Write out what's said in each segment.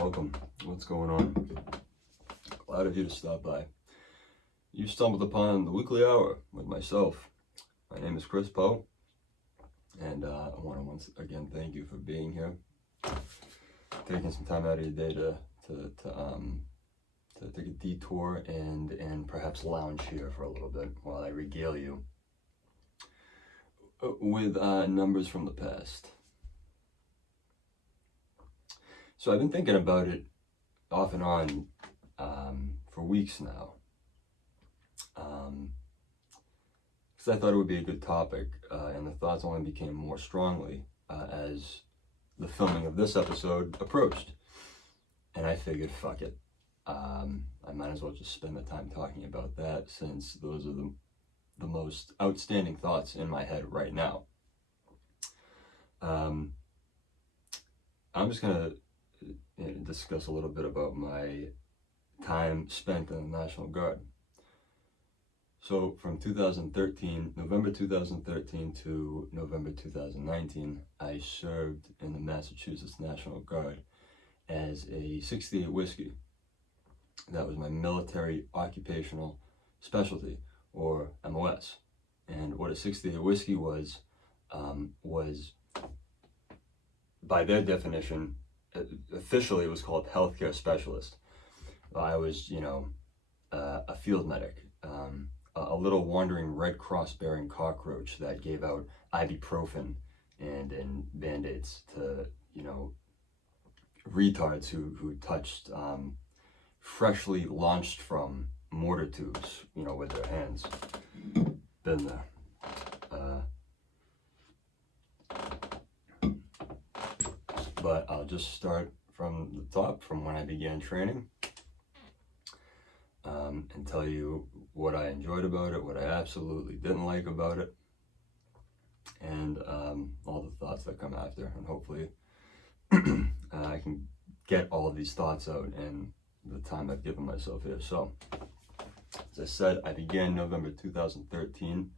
welcome. What's going on? Glad of you to stop by. You stumbled upon the Weekly Hour with myself. My name is Chris Poe, and I want to once again thank you for being here, taking some time out of your day to take a detour and perhaps lounge here for a little bit while I regale you with numbers from the past. So I've been thinking about it off and on for weeks now, because I thought it would be a good topic, and the thoughts only became more strongly as the filming of this episode approached. And I figured, fuck it, I might as well just spend the time talking about that, since those are the most outstanding thoughts in my head right now. I'm just gonna discuss a little bit about my time spent in the National Guard. So from November 2013 to November 2019, I served in the Massachusetts National Guard as a 68 whiskey. That was my military occupational specialty, or MOS. And what a 68 whiskey was by their definition, officially it was called healthcare specialist. I was, a field medic, a little wandering Red Cross bearing cockroach that gave out ibuprofen and band-aids to, retards who touched freshly launched from mortar tubes, with their hands. Been there. But I'll just start from the top, from when I began training, and tell you what I enjoyed about it, what I absolutely didn't like about it, and all the thoughts that come after. And hopefully I can get all of these thoughts out in the time I've given myself here. So, as I said, I began November 2013.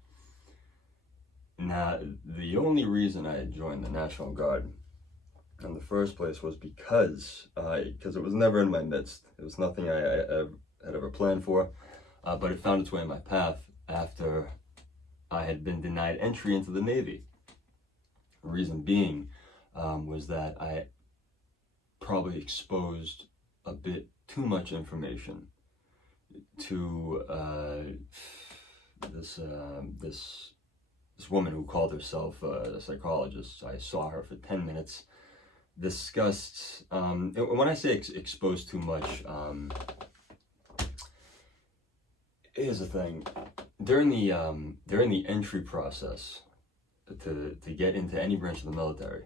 Now, the only reason I had joined the National Guard in the first place was because it was never in my midst. It was nothing I had ever planned for, but it found its way in my path after I had been denied entry into the Navy. The reason being was that I probably exposed a bit too much information to this woman who called herself a psychologist. I saw her for 10 minutes, discussed, when I say exposed too much, here's the thing. During the entry process to get into any branch of the military,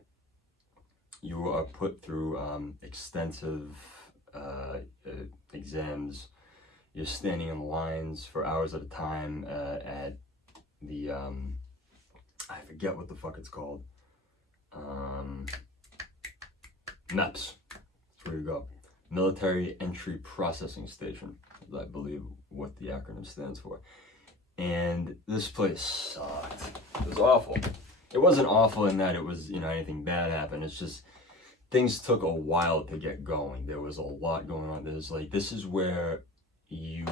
you are put through extensive exams. You're standing in lines for hours at a time at the I forget what the fuck it's called. MEPS. That's where you go. Military Entry Processing Station, I believe what the acronym stands for. And this place sucked. It was awful. It wasn't awful in that it was, anything bad happened. It's just things took a while to get going. There was a lot going on. This is where you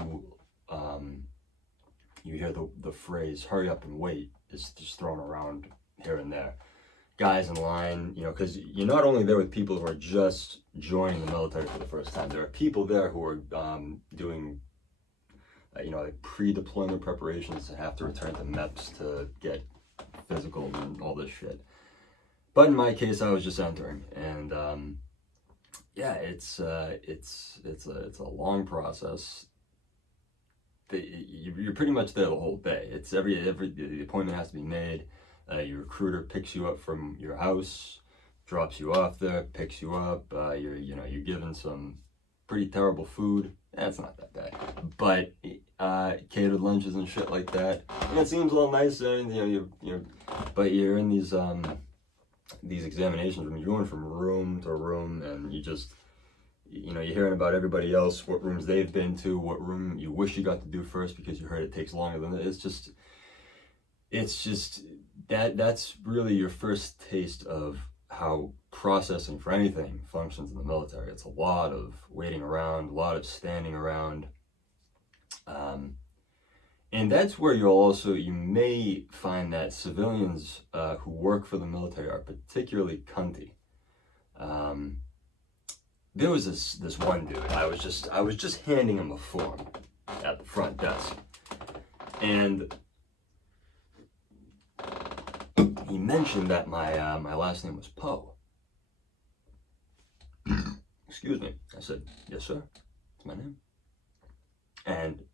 hear the phrase "hurry up and wait" is just thrown around here and there. Guys in line, because you're not only there with people who are just joining the military for the first time. There are people there who are doing, pre-deployment preparations to have to return to MEPS to get physical and all this shit. But in my case, I was just entering, and it's a long process. You're pretty much there the whole day. It's the appointment has to be made. Your recruiter picks you up from your house, drops you off there, picks you up. You're given some pretty terrible food. It's not that bad, but catered lunches and shit like that. And it seems a little nicer, but you're in these examinations rooms. You're going from room to room, and you're hearing about everybody else, what rooms they've been to, what room you wish you got to do first because you heard it takes longer than it. It's just that's really your first taste of how processing for anything functions in the military. It's a lot of waiting around, a lot of standing around. And that's where you may find that civilians who work for the military are particularly cunty. There was this one dude. I was just handing him a form at the front desk, and he mentioned that my last name was Poe. Excuse me. I said, "Yes, sir. That's my name." And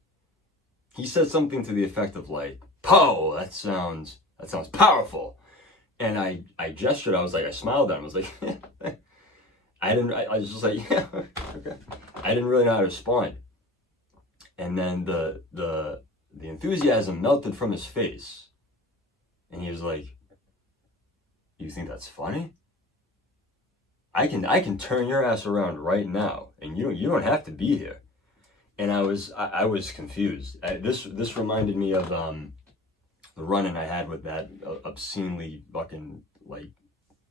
he said something to the effect of like, "Poe, that sounds powerful." And I gestured. I smiled at him. I was like, I was just like, "Yeah, okay." I didn't really know how to respond. And then the enthusiasm melted from his face, and he was like, "You think that's funny? I can turn your ass around right now, and you don't have to be here." And I was confused. This reminded me of the run-in I had with that obscenely fucking like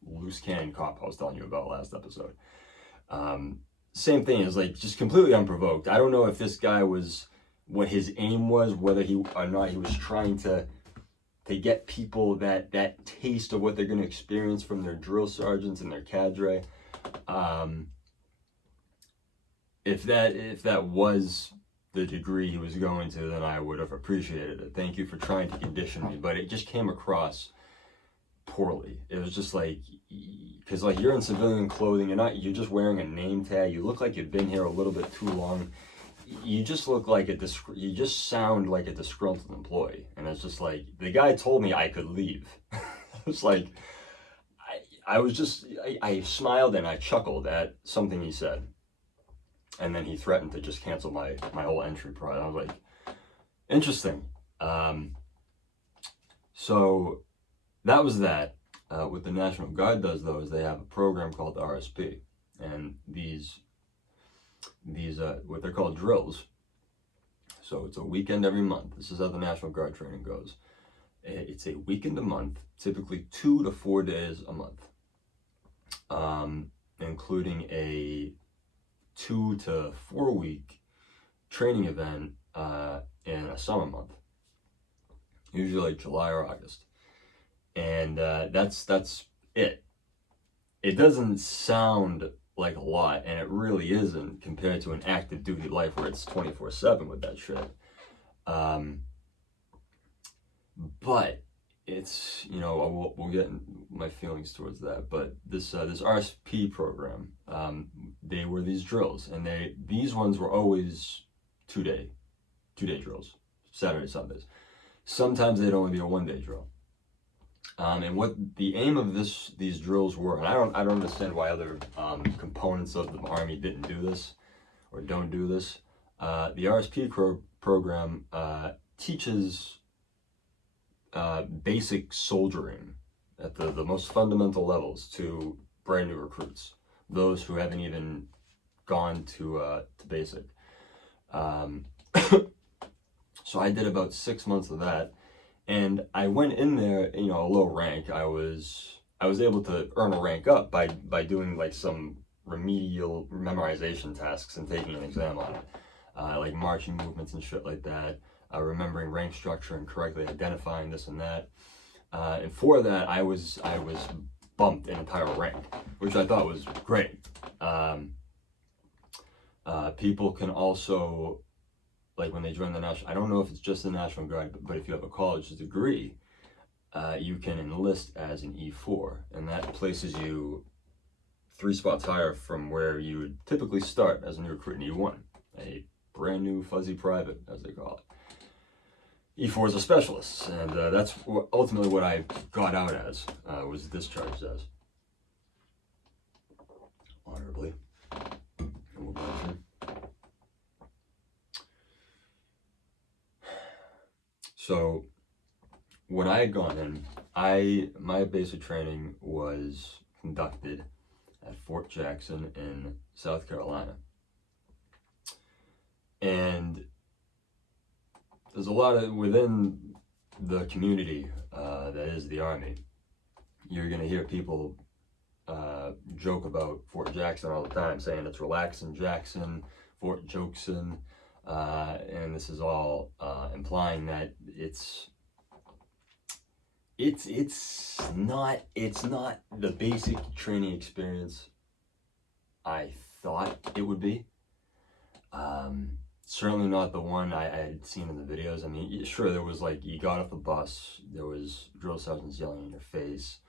loose cannon cop I was telling you about last episode. Same thing, is like just completely unprovoked. I don't know if this guy what his aim was, whether he or not he was trying to get people that taste of what they're going to experience from their drill sergeants and their cadre. If that was the degree he was going to, then I would have appreciated it. Thank you for trying to condition me, but it just came across poorly. It was just like, because like you're in civilian clothing, you're just wearing a name tag. You look like you've been here a little bit too long. You just look like you just sound like a disgruntled employee, and it's just like the guy told me I could leave. It was like I smiled and I chuckled at something he said, and then he threatened to just cancel my whole entry prize. I was like, interesting. So that was that. What the National Guard does though is they have a program called RSP, and these what they're called drills. So it's a weekend every month. This is how the National Guard training goes. It's a weekend a month, typically 2 to 4 days a month, including a 2 to 4 week training event in a summer month, usually like July or August. And that's it. It doesn't sound like a lot, and it really isn't compared to an active duty life where it's 24/7 with that shit. But it's, we'll get my feelings towards that. But this RSP program, they were these drills, and these ones were always 2-day drills, Saturday, Sundays. Sometimes they'd only be a 1-day drill. And what the aim of these drills were, and I don't understand why other components of the Army didn't do this or don't do this. The RSP program teaches basic soldiering at the most fundamental levels to brand new recruits, those who haven't even gone to basic. So I did about 6 months of that. And I went in there, a low rank. I was able to earn a rank up by doing like some remedial memorization tasks and taking an exam on it, like marching movements and shit like that, remembering rank structure and correctly identifying this and that. And for that, I was bumped an entire rank, which I thought was great. People can also, like when they join the National, I don't know if it's just the National Guard, but if you have a college degree, you can enlist as an E4, and that places you 3 spots higher from where you would typically start as a new recruit in E1, a brand new fuzzy private, as they call it. E4 is a specialist, and that's ultimately what I got out as, was discharged as. Honorably. And we'll go through. So when I had gone in, my basic training was conducted at Fort Jackson in South Carolina. And there's a lot of, within the community that is the Army, you're going to hear people joke about Fort Jackson all the time, saying it's relaxing Jackson, Fort Jackson, and this is all implying that it's not the basic training experience I thought it would be. Certainly not the one I had seen in the videos. I mean, sure, there was like, you got off the bus, there was drill sergeants yelling in your face,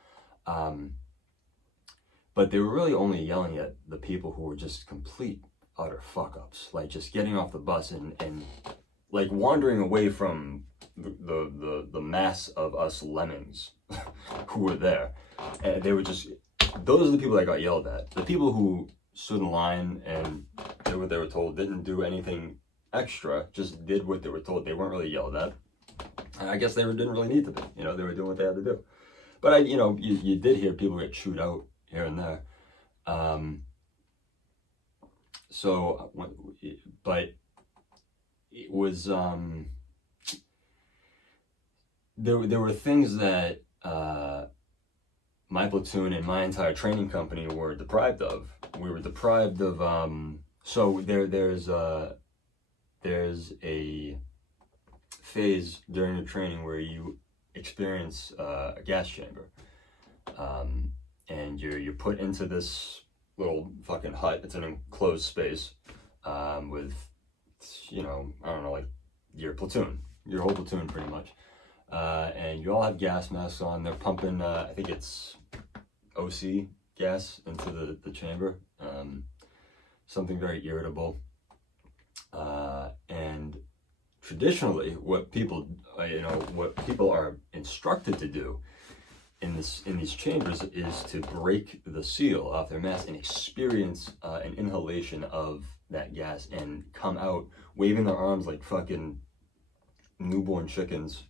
but they were really only yelling at the people who were just complete utter fuck ups, like just getting off the bus and like wandering away from the mass of us lemmings who were there. And they were just, those are the people that got yelled at. The people who stood in line and did what they were told, didn't do anything extra, just did what they were told. They weren't really yelled at. And I guess they didn't really need to be, you know, they were doing what they had to do. But you did hear people get chewed out here and there. But it was, there were things that my platoon and my entire training company were deprived of. We were deprived of, so there's a phase during the training where you experience a gas chamber, and you're put into this little fucking hut. It's an enclosed space, with, I don't know, like your platoon, your whole platoon pretty much, and you all have gas masks on. They're pumping, I think it's OC gas into the chamber, something very irritable, and traditionally what people are instructed to do in these chambers is to break the seal off their mask and experience an inhalation of that gas and come out waving their arms like fucking newborn chickens,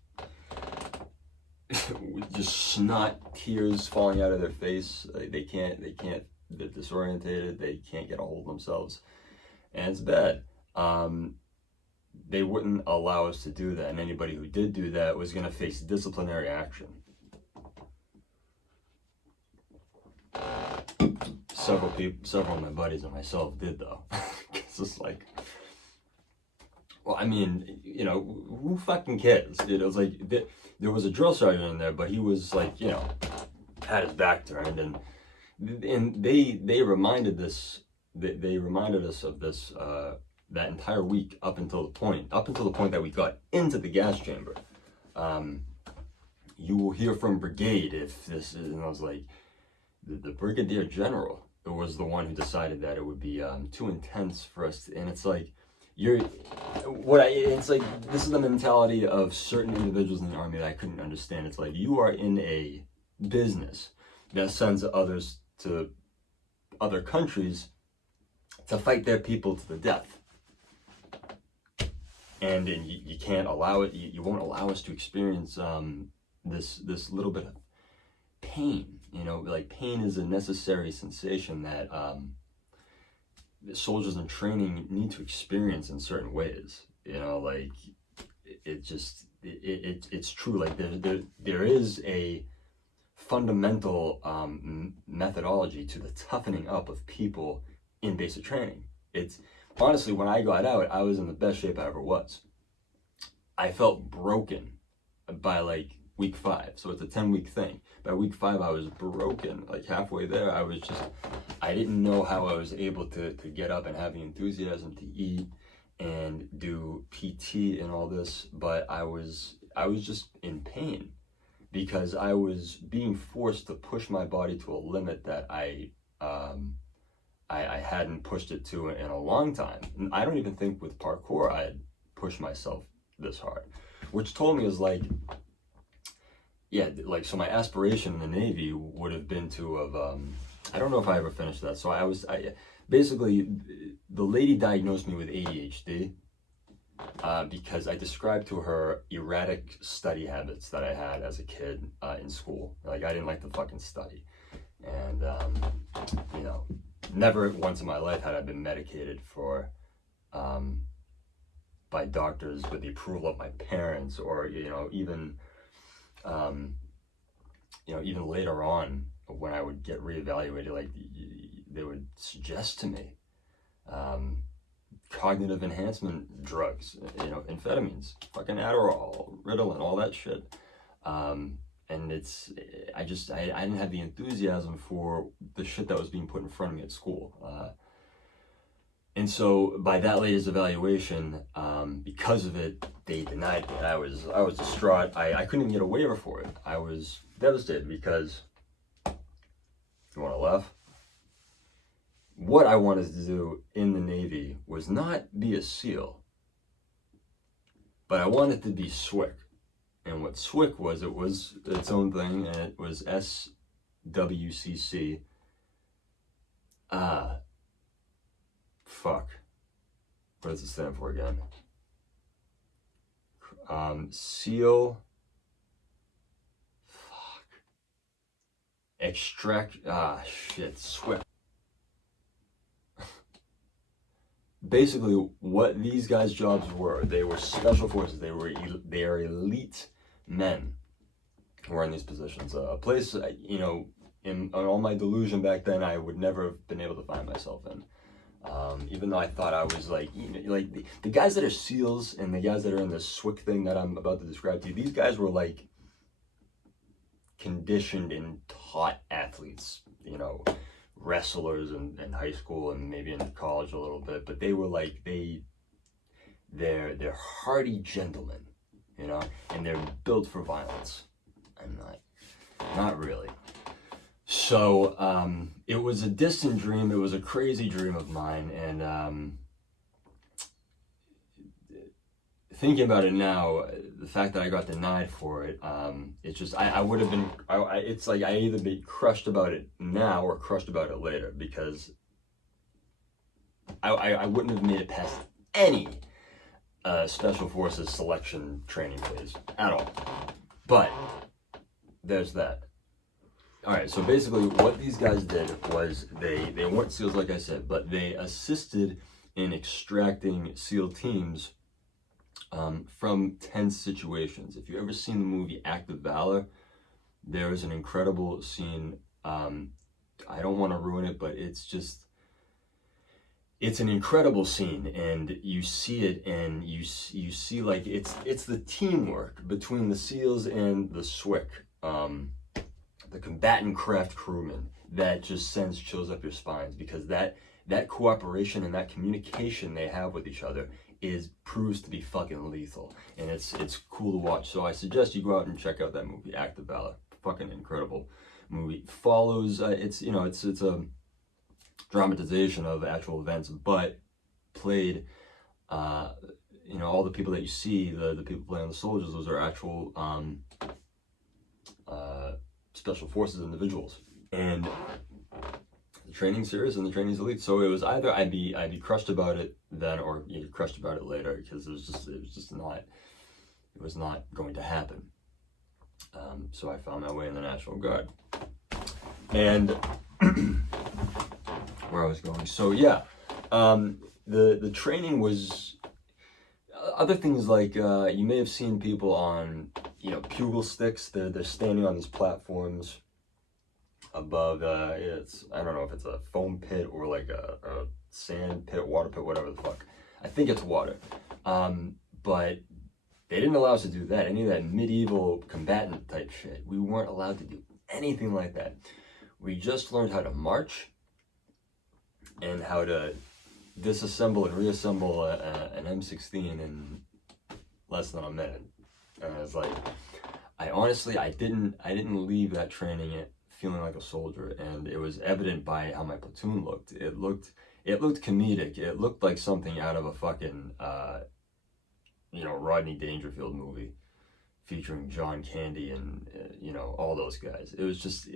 just snot, tears falling out of their face. They can't, they're disorientated, they can't get a hold of themselves, and it's bad. They wouldn't allow us to do that, and anybody who did do that was going to face disciplinary action. Several of my buddies and myself did, though. It's just like, well, I mean, who fucking cares? It was like, there was a drill sergeant in there, but he was like, had his back turned, and they reminded us of this that entire week up until the point that we got into the gas chamber. You will hear from brigade if this is, and I was like, the brigadier general was the one who decided that it would be too intense for us to, and it's like, it's like, this is the mentality of certain individuals in the Army that I couldn't understand. It's like, you are in a business that sends others to other countries to fight their people to the death, and you can't allow it. You won't allow us to experience this little bit of pain. Like, pain is a necessary sensation that soldiers in training need to experience in certain ways. Like, it's true. Like, there is a fundamental methodology to the toughening up of people in basic training. It's honestly, when I got out, I was in the best shape I ever was. I felt broken by like week 5, so it's a 10-week thing. By week 5, I was broken. Like, halfway there, I didn't know how I was able to get up and have the enthusiasm to eat and do PT and all this, but I was just in pain because I was being forced to push my body to a limit that I hadn't pushed it to in a long time. And I don't even think with parkour I had pushed myself this hard, which told me is like, yeah, like, so my aspiration in the Navy would have been to have, I don't know if I ever finished that. So basically, the lady diagnosed me with ADHD because I described to her erratic study habits that I had as a kid in school. Like, I didn't like to fucking study. And, never once in my life had I been medicated for, by doctors with the approval of my parents, or, even later on when I would get reevaluated, like they would suggest to me um, cognitive enhancement drugs, amphetamines, fucking Adderall, Ritalin, all that shit. And I didn't have the enthusiasm for the shit that was being put in front of me at school. And so by that latest evaluation, because of it, they denied me. I was distraught. I couldn't even get a waiver for it. I was devastated because, you want to laugh? What I wanted to do in the Navy was not be a SEAL, but I wanted to be SWCC. And what SWCC was, it was its own thing, and it was SWCC. Fuck. What does it stand for again? SEAL. Fuck. Extract. SWCC. Basically, what these guys' jobs were, they were special forces. They are elite men who are in these positions. A place, in all my delusion back then, I would never have been able to find myself in. Even though I thought I was like the guys that are SEALs and the guys that are in this SWCC thing that I'm about to describe to you, these guys were like conditioned and taught athletes, wrestlers in high school and maybe in college a little bit, but they were like, they're hardy gentlemen, and they're built for violence. I'm not really. So it was a distant dream. It was a crazy dream of mine, and thinking about it now, the fact that I got denied for it, it's just I would have been. It's like I either be crushed about it now or crushed about it later, because I wouldn't have made it past any special forces selection training phase at all. But there's that. All right, so basically what these guys did was they weren't SEALs, like I said, but they assisted in extracting SEAL teams from tense situations. If you've ever seen the movie Act of Valor, there is an incredible scene. I don't want to ruin it, but it's an incredible scene, and you see it, and you see like it's the teamwork between the SEALs and the SWCC. The combatant craft crewmen that just sends chills up your spines, because that cooperation and that communication they have with each other proves to be fucking lethal, and it's cool to watch. So I suggest you go out and check out that movie, Act of Valor. Fucking incredible movie. Follows it's a dramatization of actual events, but played all the people that you see, the people playing the soldiers, those are actual special forces individuals, and the training's serious and the training's elite. So it was either I'd be crushed about it then, or crushed about it later, because it was not going to happen. So I found my way in the National Guard, and where I was going. So yeah, the training was other things like you may have seen people on pugil sticks. They're standing on these platforms above I don't know if it's a foam pit or like a sand pit, water pit, whatever the fuck. I think it's water. But they didn't allow us to do that. Any of that medieval combatant type shit. We weren't allowed to do anything like that. We just learned how to march and how to disassemble and reassemble an M16 in less than a minute. And I was like, I didn't leave that training feeling like a soldier, and it was evident by how my platoon looked. It looked comedic. It looked like something out of a fucking Rodney Dangerfield movie featuring John Candy and all those guys. It was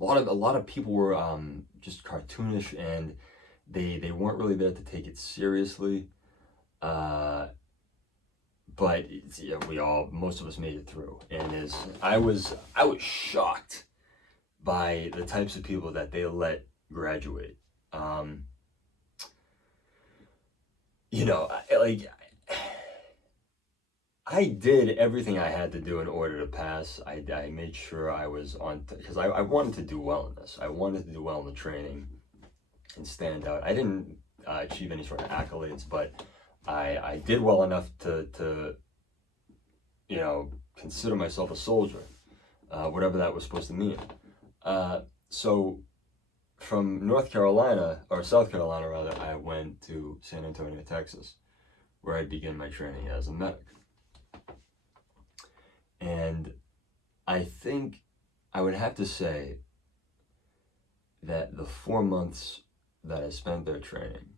a lot of people were just cartoonish, and they weren't really there to take it seriously. But most of us made it through, and I was shocked by the types of people that they let graduate. I did everything I had to do in order to pass. I made sure I was on, because I wanted to do well in this. I wanted to do well in the training and stand out. I didn't achieve any sort of accolades, but I did well enough to you know, consider myself a soldier, whatever that was supposed to mean. So from North Carolina, or South Carolina rather, I went to San Antonio, Texas, where I began my training as a medic. And I think I would have to say that the 4 months that I spent there training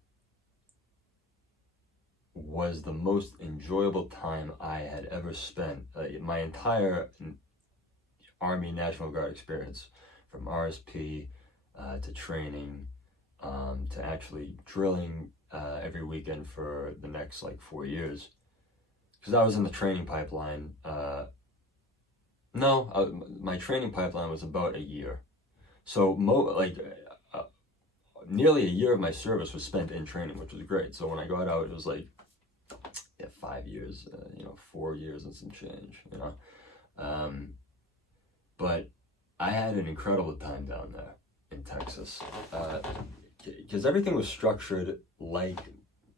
was the most enjoyable time I had ever spent. My entire Army National Guard experience, from RSP to training, to actually drilling every weekend for the next like 4 years, because I was in the training pipeline. My training pipeline was about a year, so nearly a year of my service was spent in training, which was great. So when I got out, it was like 5 years, 4 years and some change, but I had an incredible time down there in Texas, because everything was structured like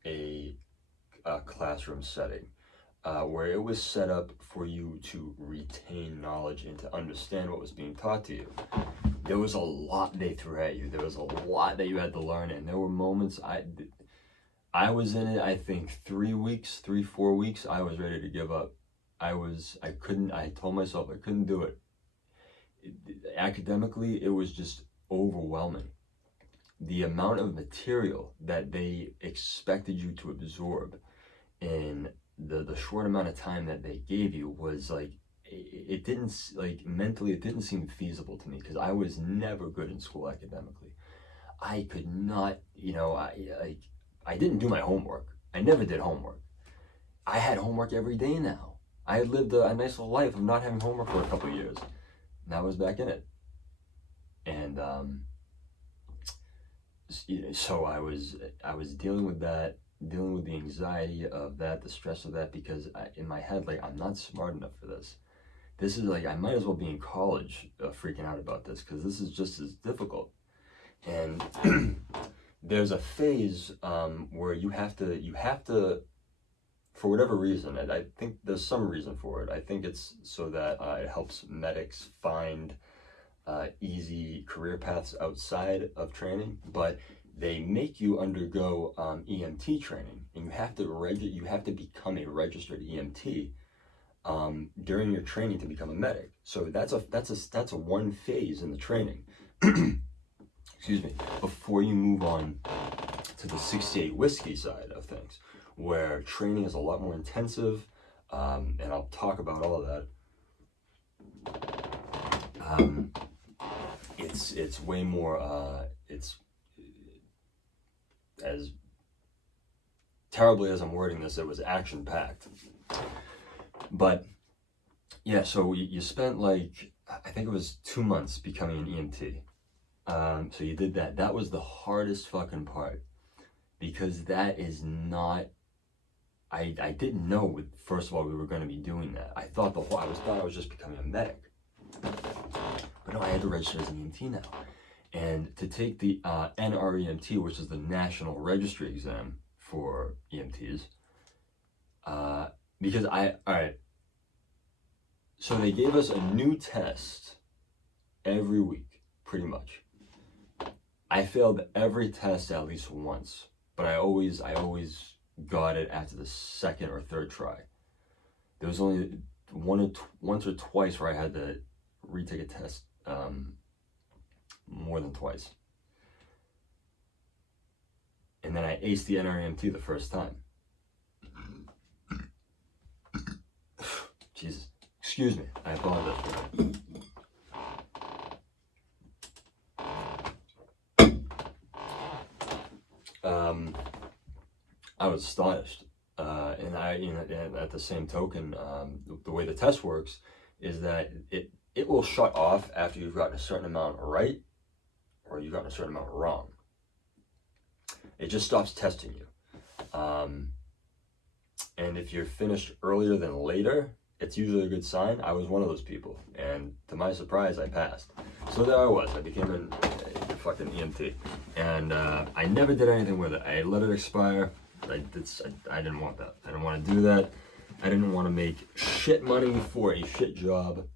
a classroom setting, where it was set up for you to retain knowledge and to understand what was being taught to you. There was a lot they threw at you. There was a lot that you had to learn, and there were moments I was in it, I think 4 weeks, I was ready to give up. I told myself I couldn't do it. Academically, it was just overwhelming. The amount of material that they expected you to absorb in the short amount of time that they gave you was like, it didn't, like, mentally, it didn't seem feasible to me, because I was never good in school academically. I could not, I didn't do my homework. I never did homework. I had homework every day now. I had lived a nice little life of not having homework for a couple of years. And I was back in it. And so I was dealing with that, dealing with the anxiety of that, the stress of that, because in my head, like, I'm not smart enough for this. This is like, I might as well be in college freaking out about this, because this is just as difficult. And there's a phase where you have to, for whatever reason, and I think there's some reason for it. I think it's so that it helps medics find easy career paths outside of training, but they make you undergo EMT training, and you have to become a registered EMT during your training to become a medic. So that's a one phase in the training. Excuse me, before you move on to the 68 whiskey side of things, where training is a lot more intensive, and I'll talk about all of that. It's way more, it's, as terribly as I'm wording this, it was action-packed. But yeah, so you spent, like, I think it was 2 months becoming an EMT. So you did that. That was the hardest fucking part, because that is not, I didn't know, first of all, we were going to be doing that. I thought I was just becoming a medic. But no, I had to register as an EMT now. And to take the NREMT, which is the National Registry Exam for EMTs, because alright, so they gave us a new test every week, pretty much. I failed every test at least once, but I always got it after the second or third try. There was only once or twice where I had to retake a test more than twice. And then I aced the NREMT the first time. Jesus, excuse me, I apologize for that. I was astonished, and and at the same token, the way the test works is that it will shut off after you've gotten a certain amount right, or you've gotten a certain amount wrong. It just stops testing you. And if you're finished earlier than later, it's usually a good sign. I was one of those people, and to my surprise, I passed. So there I was. I became a fucking EMT, and I never did anything with it. I let it expire. I didn't want that. I didn't want to do that. I didn't want to make shit money for a shit job.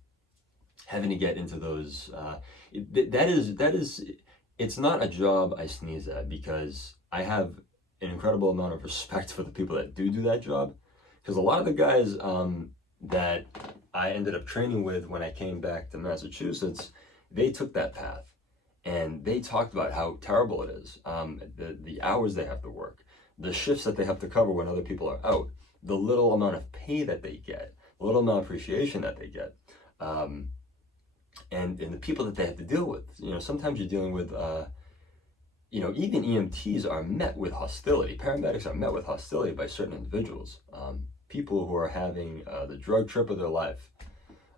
Having to get into those, that is, it's not a job I sneeze at, because I have an incredible amount of respect for the people that do that job, because a lot of the guys that I ended up training with when I came back to Massachusetts, they took that path, and they talked about how terrible it is, the hours they have to work, the shifts that they have to cover when other people are out, the little amount of pay that they get, the little amount of appreciation that they get, and the people that they have to deal with. Sometimes you're dealing with even EMTs are met with hostility. Paramedics are met with hostility by certain individuals. People who are having the drug trip of their life.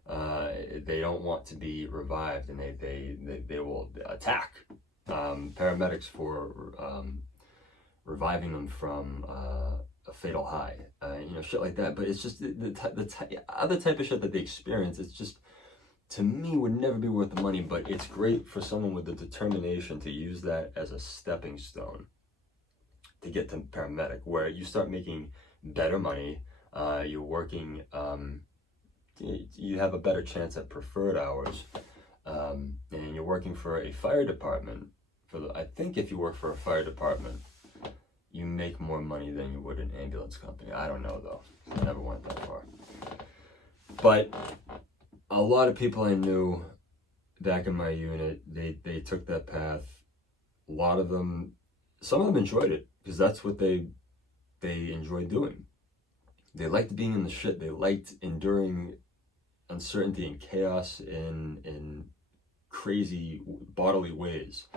They don't want to be revived, and they will attack paramedics for reviving them from a fatal high. Shit like that. But it's just the other type of shit that they experience. It's just, to me, would never be worth the money, but it's great for someone with the determination to use that as a stepping stone to get to paramedic, where you start making better money, you're working, you have a better chance at preferred hours, and you're working for a fire department. I think if you work for a fire department, you make more money than you would an ambulance company. I don't know, though. I never went that far. But a lot of people I knew back in my unit, they took that path. A lot of them, some of them enjoyed it, because that's what they enjoyed doing. They liked being in the shit. They liked enduring uncertainty and chaos in crazy bodily ways,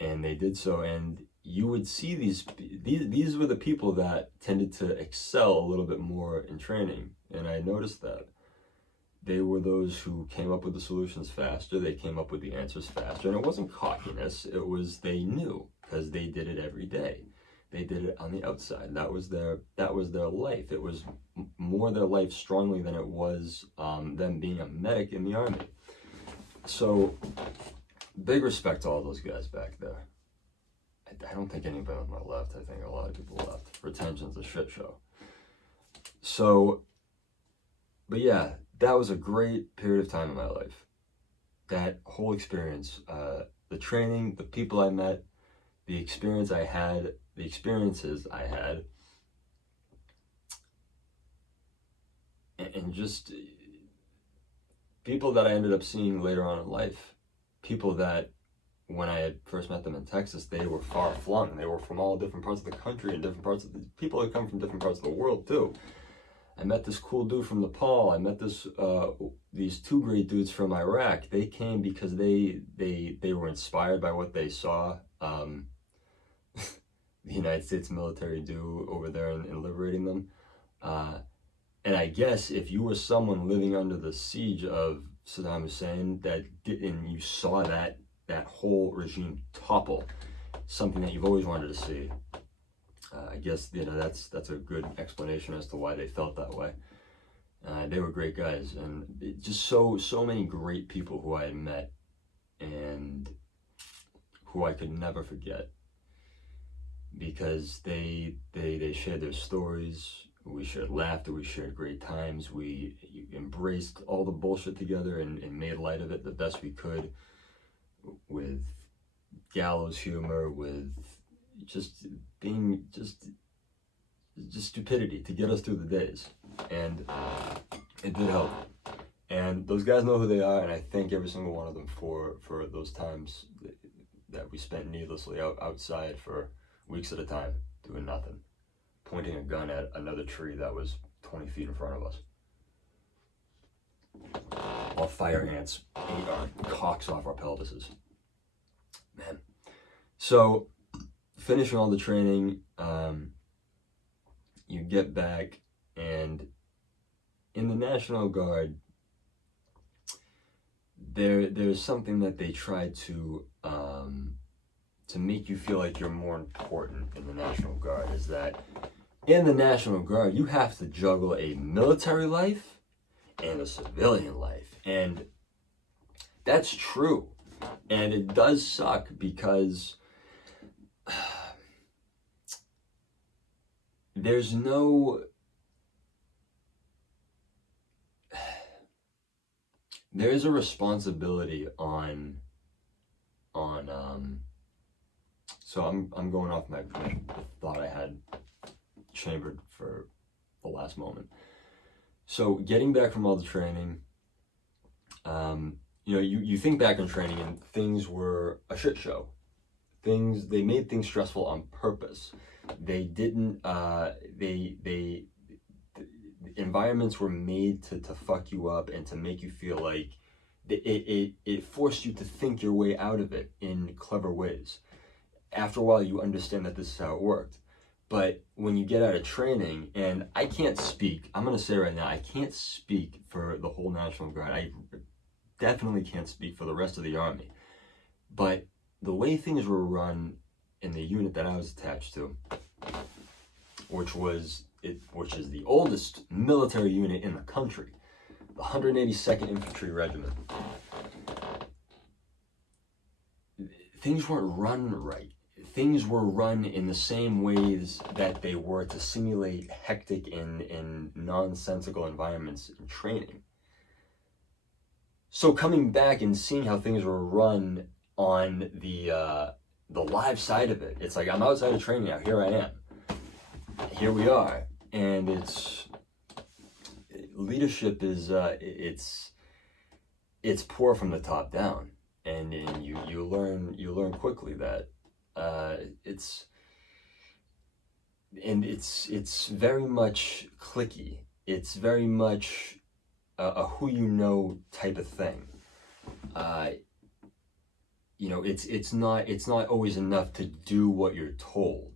and they did so. And you would see these were the people that tended to excel a little bit more in training, and I noticed that. They were those who came up with the solutions faster. They came up with the answers faster. And it wasn't cockiness. It was, they knew, because they did it every day. They did it on the outside. That was their life. It was more their life strongly than it was them being a medic in the Army. So big respect to all those guys back there. I don't think anybody of them are left. I think a lot of people left. Retention's a shit show. So, but yeah, that was a great period of time in my life. That whole experience, the training, the people I met, the experiences I had, and just people that I ended up seeing later on in life. People that, when I had first met them in Texas, they were far flung. They were from all different parts of the country and different parts of the people that come from different parts of the world too. I met this cool dude from Nepal. I met these two great dudes from Iraq. They came because they were inspired by what they saw the United States military do over there in liberating them. And I guess if you were someone living under the siege of Saddam Hussein and you saw that whole regime topple, something that you've always wanted to see. I guess that's a good explanation as to why they felt that way. They were great guys, and just so many great people who I had met and who I could never forget, because they shared their stories. We shared laughter. We shared great times. We embraced all the bullshit together and made light of it the best we could, with gallows humor, with just being just stupidity to get us through the days. And it did help. And those guys know who they are, and I thank every single one of them for those times that we spent needlessly outside for weeks at a time doing nothing, pointing a gun at another tree that was 20 feet in front of us, while fire ants ate our cocks off our pelvises. Man. So finishing all the training, you get back, and in the National Guard, there's something that they try to make you feel like you're more important in the National Guard, is that in the National Guard, you have to juggle a military life and a civilian life. And that's true. And it does suck because there's a responsibility on so I'm going off my thought I had chambered for the last moment. So getting back from all the training, you think back on training and things were a shit show. They made things stressful on purpose. They didn't, the environments were made to fuck you up and to make you feel like it forced you to think your way out of it in clever ways. After a while, you understand that this is how it worked. But when you get out of training, and I can't speak, I'm going to say right now, I can't speak for the whole National Guard. I definitely can't speak for the rest of the Army. But the way things were run in the unit that I was attached to, which is the oldest military unit in the country, the 182nd Infantry Regiment, things weren't run right. Things were run in the same ways that they were to simulate hectic and nonsensical environments in training. So coming back and seeing how things were run on the live side of it, it's like I'm outside of training now. Here I am. Here we are, and leadership is it's poor from the top down, and you learn quickly that it's very much cliquey. It's very much a who you know type of thing. It's not always enough to do what you're told.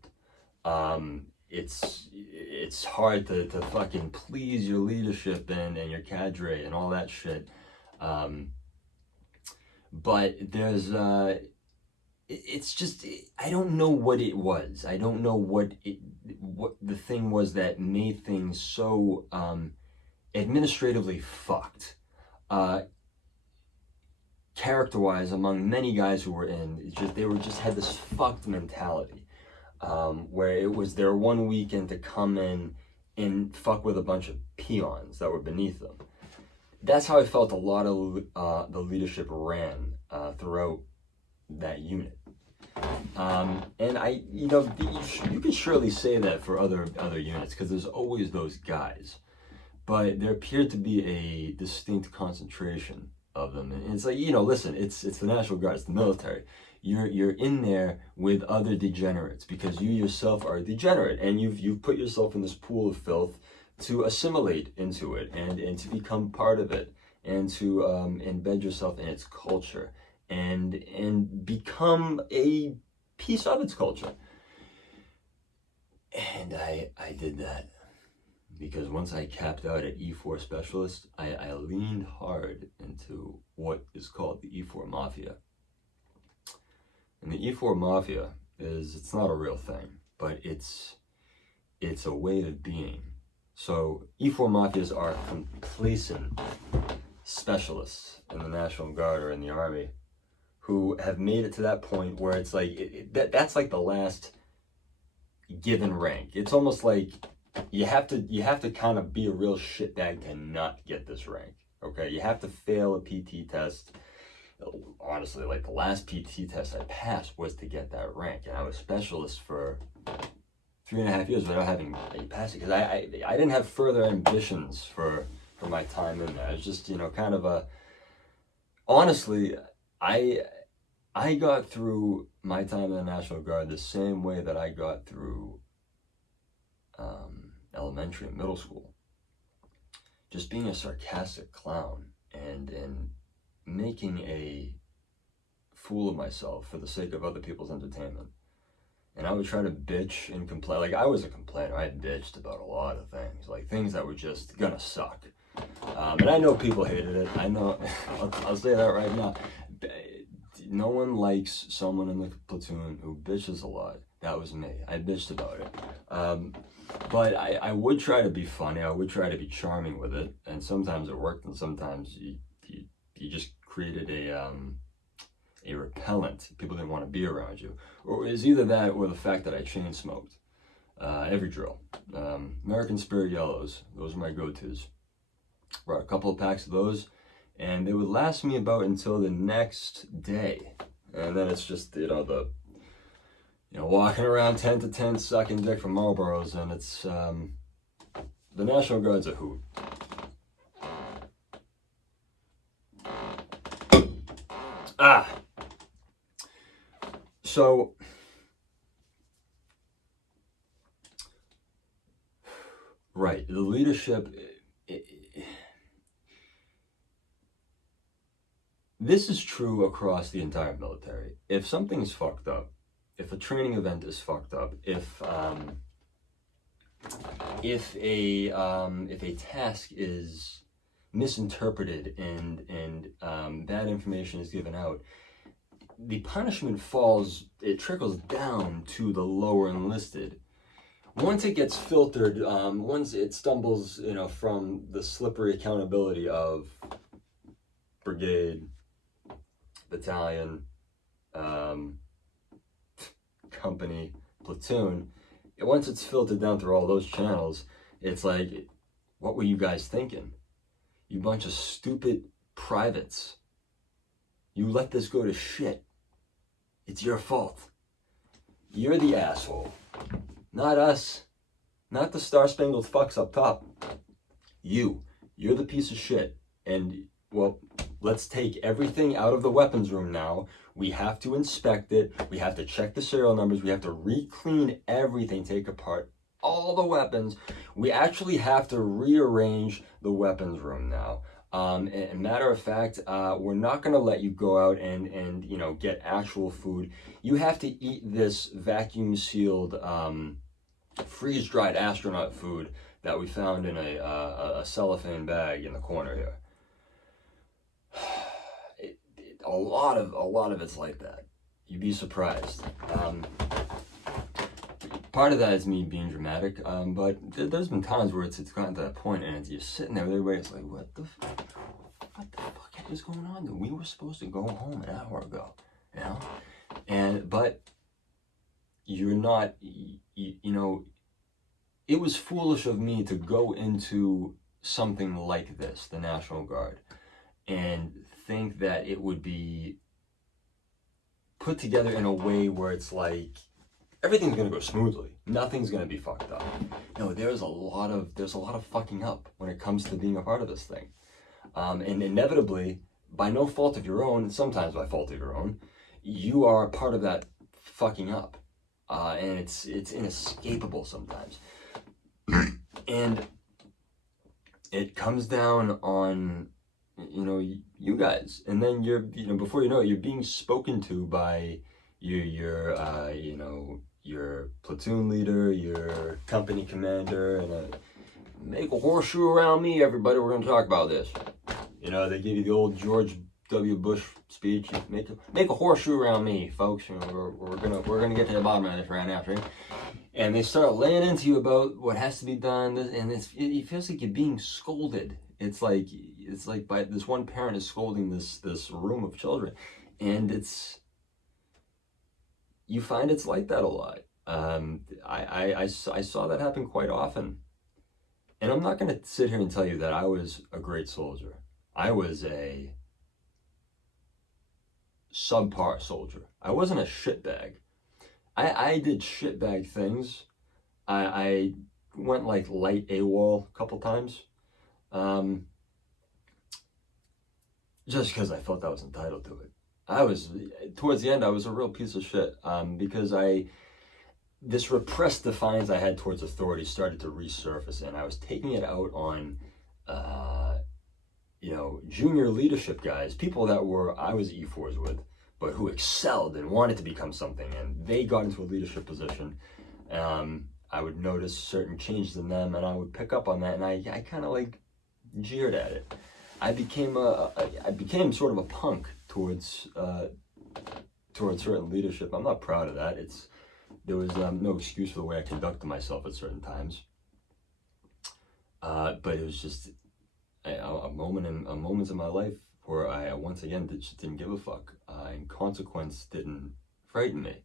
It's hard to fucking please your leadership and your cadre and all that shit. But there's it's just, I don't know what it was. I don't know what the thing was that made things so administratively fucked. Character-wise, among many guys who were in, they had this fucked mentality, where it was their one weekend to come in and fuck with a bunch of peons that were beneath them. That's how I felt a lot of the leadership ran throughout that unit. And you can surely say that for other units, because there's always those guys, but there appeared to be a distinct concentration of them. And it's like, listen, it's the National Guard, it's the military. You're in there with other degenerates because you yourself are a degenerate, and you've put yourself in this pool of filth to assimilate into it and to become part of it, and to embed yourself in its culture and become a piece of its culture. And I did that because once I capped out at E4 Specialist, I leaned hard into what is called the E4 Mafia. And the E4 Mafia it's not a real thing, but it's a way of being. So E4 Mafias are complacent specialists in the National Guard or in the Army who have made it to that point where it's like, that's like the last given rank. It's almost like you have to kind of be a real shitbag to not get this rank. Okay, you have to fail a PT test. Honestly, like the last PT test I passed was to get that rank, and I was specialist for 3.5 years without having passed it because I didn't have further ambitions for my time in there. It's just kind of a, honestly, I got through my time in the National Guard the same way that I got through elementary and middle school. Just being a sarcastic clown and making a fool of myself for the sake of other people's entertainment. And I would try to bitch and complain. Like, I was a complainer. I bitched about a lot of things, like things that were just gonna suck. And I know people hated it. I know, I'll say that right now. no one likes someone in the platoon who bitches a lot. That was me. I bitched about it. But I would try to be funny. I would try to be charming with it. And sometimes it worked, and sometimes you just created a repellent. People didn't want to be around you. Or it was either that or the fact that I chain smoked. Every drill. American Spirit Yellows. Those are my go-tos. Brought a couple of packs of those, and they would last me about until the next day. And then it's just, walking around 10 to 10 sucking dick from Marlboros, and it's, the National Guard's a hoot. So, right, the leadership, this is true across the entire military. If something's fucked up, if a training event is fucked up, if a task is misinterpreted and bad information is given out, the punishment trickles down to the lower enlisted. Once it gets filtered, once it stumbles, from the slippery accountability of brigade, battalion, company, platoon, once it's filtered down through all those channels, it's like, what were you guys thinking? You bunch of stupid privates. You let this go to shit. It's your fault. You're the asshole. Not us. Not the star-spangled fucks up top. You're the piece of shit. And, well, let's take everything out of the weapons room now. We have to inspect it. We have to check the serial numbers. We have to re-clean everything, take apart all the weapons. We actually have to rearrange the weapons room now. And matter of fact, we're not going to let you go out and get actual food. You have to eat this vacuum sealed, freeze dried astronaut food that we found in a cellophane bag in the corner here. A lot of it's like that. You'd be surprised. Part of that is me being dramatic, but there's been times where it's gotten to that point, and you're sitting there with everybody. It's like, what the fuck is going on? We were supposed to go home an hour ago, but you're not. It was foolish of me to go into something like this, the National Guard, and think that it would be put together in a way where it's like everything's gonna go smoothly. Nothing's gonna be fucked up. No, there's a lot of fucking up when it comes to being a part of this thing. And inevitably, by no fault of your own, sometimes by fault of your own, you are a part of that fucking up. And it's inescapable sometimes. And it comes down on, you guys. And then you're, before you know it, you're being spoken to by your platoon leader, your company commander, and make a horseshoe around me, everybody. We're going to talk about this. They give you the old George W. Bush speech. Make a horseshoe around me, folks. We're gonna get to the bottom of this right now, right? And they start laying into you about what has to be done, and it feels like you're being scolded. It's like by this one parent is scolding this room of children, and you find it's like that a lot. I saw that happen quite often. And I'm not going to sit here and tell you that I was a great soldier. I was a subpar soldier. I wasn't a shitbag. I did shitbag things. I went like light AWOL a couple times. Just because I felt I was entitled to it. Towards the end, I was a real piece of shit. Because this repressed defiance I had towards authority started to resurface, and I was taking it out on, junior leadership guys, people that I was E4s with, but who excelled and wanted to become something, and they got into a leadership position. I would notice certain changes in them, and I would pick up on that, and I kind of like jeered at it. I became sort of a punk towards towards certain leadership. I'm not proud of that. There was no excuse for the way I conducted myself at certain times. But it was just moments in my life where I once again just didn't give a fuck, and consequence didn't frighten me.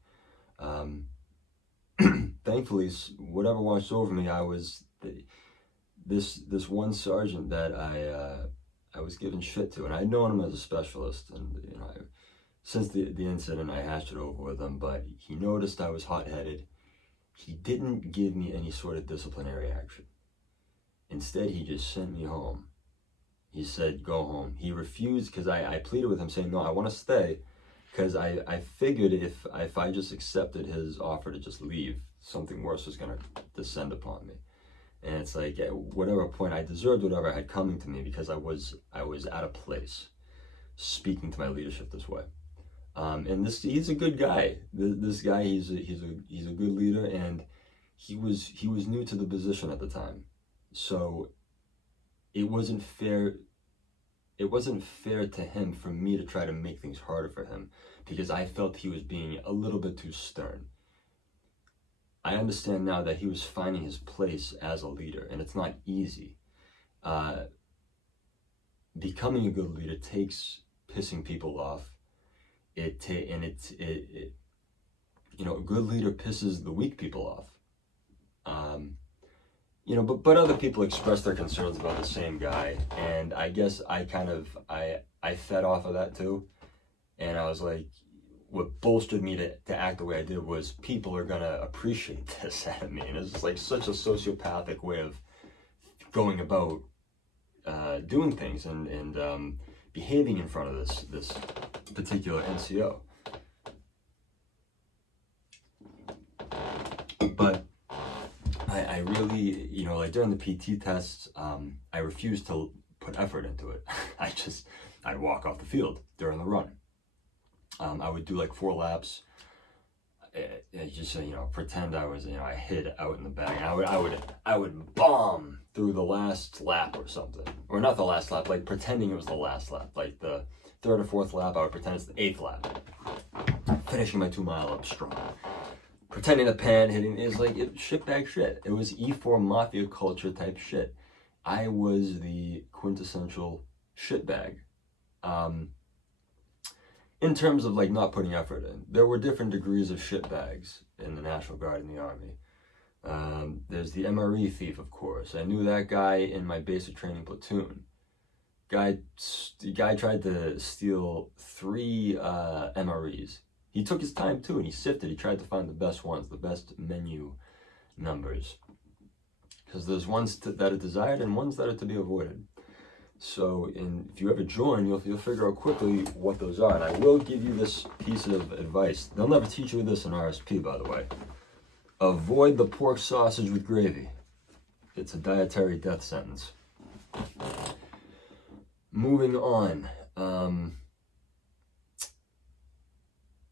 Thankfully, whatever watched over me, this one sergeant that I was giving shit to, and I'd known him as a specialist, and since the incident, I hashed it over with him, but he noticed I was hot-headed. He didn't give me any sort of disciplinary action. Instead, he just sent me home. He said, go home. He refused, because I pleaded with him saying, no, I want to stay, because I figured if I just accepted his offer to just leave, something worse was going to descend upon me. And it's like, at whatever point, I deserved whatever had coming to me, because I was out of place speaking to my leadership this way. And he's a good guy. This guy, he's a good leader, and he was new to the position at the time, so it wasn't fair. It wasn't fair to him for me to try to make things harder for him, because I felt he was being a little bit too stern. I understand now that he was finding his place as a leader, and it's not easy. Becoming a good leader takes pissing people off. A good leader pisses the weak people off. But other people express their concerns about the same guy, and I guess I fed off of that too, and I was like, what bolstered me to act the way I did was people are gonna appreciate this out of me, and it's just like such a sociopathic way of going about doing things and behaving in front of this particular NCO. But I really, like during the PT tests, I refused to put effort into it. I'd walk off the field during the run. I would do like 4 laps. Just pretend I was, I hid out in the back. And I would bomb through the last lap or something, or not the last lap, like pretending it was the last lap, like the 3rd or 4th lap. I would pretend it's the 8th lap, finishing my 2 mile up strong, pretending the pan hitting is like shitbag shit. It was E4 mafia culture type shit. I was the quintessential shitbag. In terms of like not putting effort in, there were different degrees of shitbags in the National Guard and the Army. There's the MRE thief, of course. I knew that guy in my basic training platoon. Guy tried to steal 3 MREs. He took his time too, and he sifted. He tried to find the best ones, the best menu numbers, because there's ones that are desired and ones that are to be avoided. So, if you ever join, you'll figure out quickly what those are. And I will give you this piece of advice. They'll never teach you this in RSP, by the way. Avoid the pork sausage with gravy. It's a dietary death sentence. Moving on.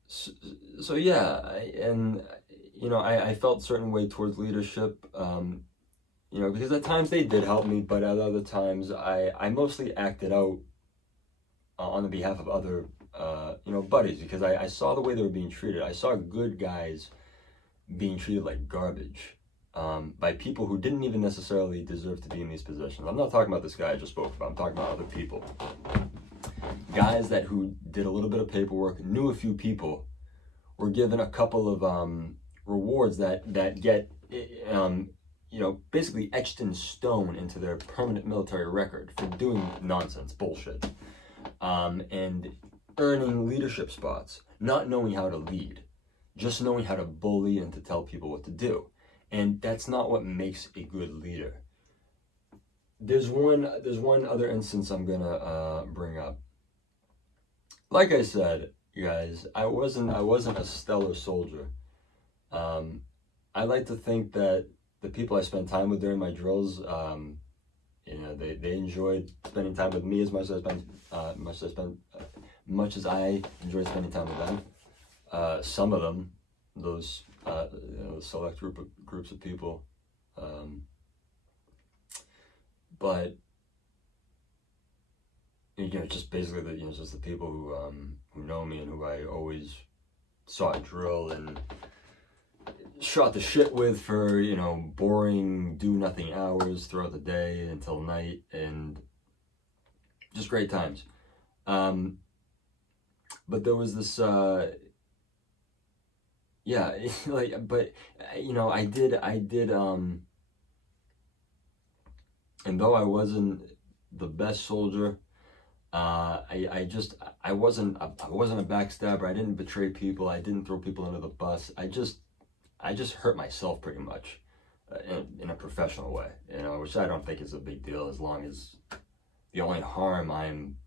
So yeah, I felt certain way towards leadership. Because at times they did help me, but at other times I mostly acted out on the behalf of other, buddies, because I saw the way they were being treated. I saw good guys being treated like garbage by people who didn't even necessarily deserve to be in these positions. I'm not talking about this guy I just spoke about. I'm talking about other people. Guys who did a little bit of paperwork, knew a few people, were given a couple of rewards that get basically etched in stone into their permanent military record for doing nonsense, bullshit, and earning leadership spots, not knowing how to lead, just knowing how to bully and to tell people what to do. And that's not what makes a good leader. There's one other instance I'm gonna bring up. Like I said, guys, I wasn't a stellar soldier. I like to think that the people I spent time with during my drills, they enjoyed spending time with me as much as I enjoyed spending time with them. Some of them, those select groups of people, but just basically just the people who know me and who I always saw it drill and shot the shit with for, you know, boring, do-nothing hours throughout the day until night, and just great times. But there was this, yeah, like, but, you know, I did, and though I wasn't the best soldier, I wasn't a backstabber. I didn't betray people. I didn't throw people under the bus. I just hurt myself pretty much, in a professional way, you know, which I don't think is a big deal as long as the only harm I'm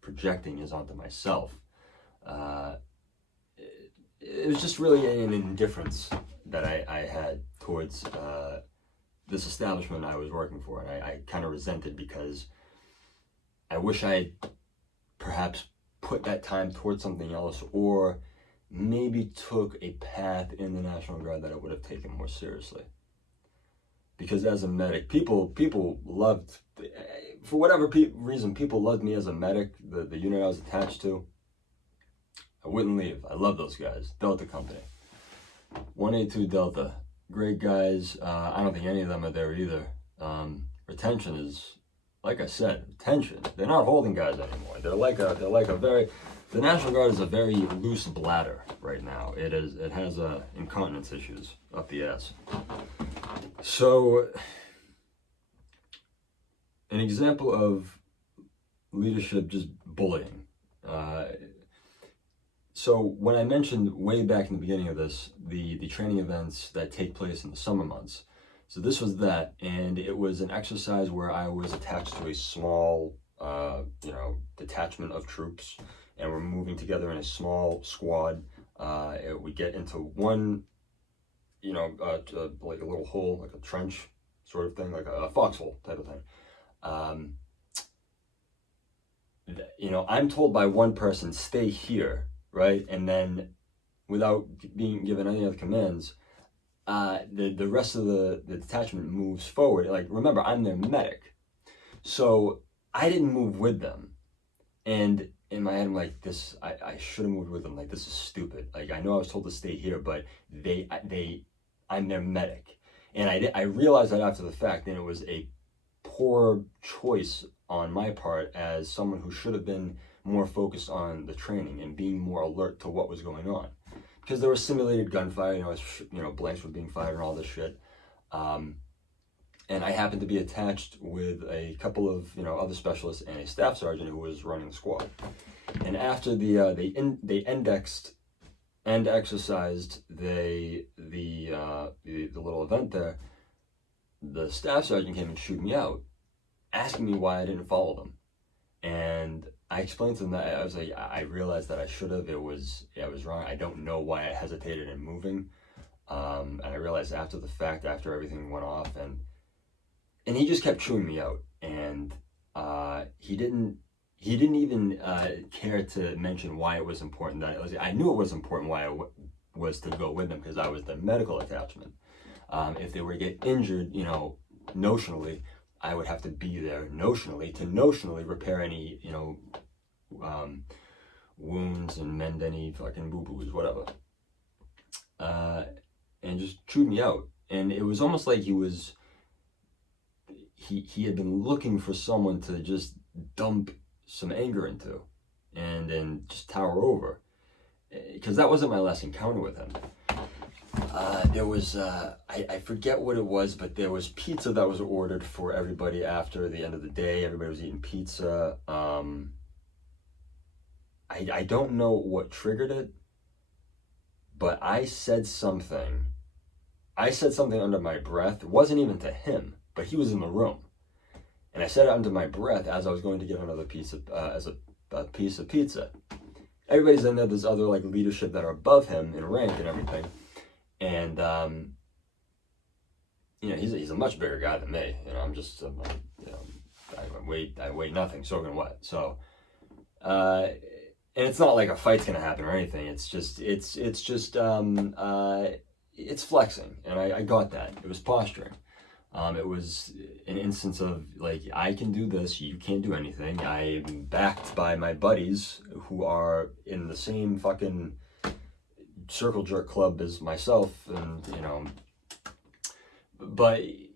projecting is onto myself. It was just really an indifference that I had towards this establishment I was working for, and I kind of resented because I wish I had perhaps put that time towards something else, or maybe took a path in the National Guard that I would have taken more seriously. Because as a medic, people loved, for whatever reason, people loved me as a medic, the unit I was attached to. I wouldn't leave. I love those guys. Delta Company. 182 Delta. Great guys. I don't think any of them are there either. Retention is, like I said, retention. They're not holding guys anymore. They're like a very, the National Guard is a very loose bladder right now. It has incontinence issues up the ass. So, an example of leadership just bullying. So when I mentioned way back in the beginning of this, the training events that take place in the summer months, so this was that, and it was an exercise where I was attached to a small, detachment of troops, and we're moving together in a small squad. We get into one, like a little hole, like a trench sort of thing, like a foxhole type of thing. I'm told by one person, stay here, right? And then without being given any other commands, the rest of the detachment moves forward. Like, remember, I'm their medic. So I didn't move with them. And in my head, I'm like, I should have moved with them. Like, this is stupid. Like, I know I was told to stay here, but I'm their medic. And I realized that after the fact, and it was a poor choice on my part as someone who should have been more focused on the training and being more alert to what was going on. Because there was simulated gunfire, blanks were being fired and all this shit. And I happened to be attached with a couple of, other specialists and a staff sergeant who was running the squad. And after they indexed and exercised the little event there, the staff sergeant came and chewed me out, asking me why I didn't follow them. And I explained to them that I was like, I realized that I should have. I was wrong. I don't know why I hesitated in moving. And I realized after the fact, after everything went off, and he just kept chewing me out. And he didn't even care to mention why it was important that I knew it was important why I was to go with them, because I was the medical attachment. If they were to get injured, notionally, I would have to be there notionally to repair any, wounds and mend any fucking boo-boos, whatever. And just chewed me out. And it was almost like he had been looking for someone to just dump some anger into and then just tower over. Because that wasn't my last encounter with him. There was, I forget what it was, but there was pizza that was ordered for everybody after the end of the day. Everybody was eating pizza. I don't know what triggered it, but I said something under my breath. It wasn't even to him, but he was in the room. And I said it under my breath as I was going to get another piece of, a piece of pizza. Everybody's in there. There's other leadership that are above him in rank and everything. And, he's a much bigger guy than me. I'm just, I weigh nothing, soaking wet. So, and it's not like a fight's gonna happen or anything. It's flexing. And I got that. It was posturing. It was an instance of like, I can do this, you can't do anything. I'm backed by my buddies who are in the same fucking circle jerk club as myself, and but he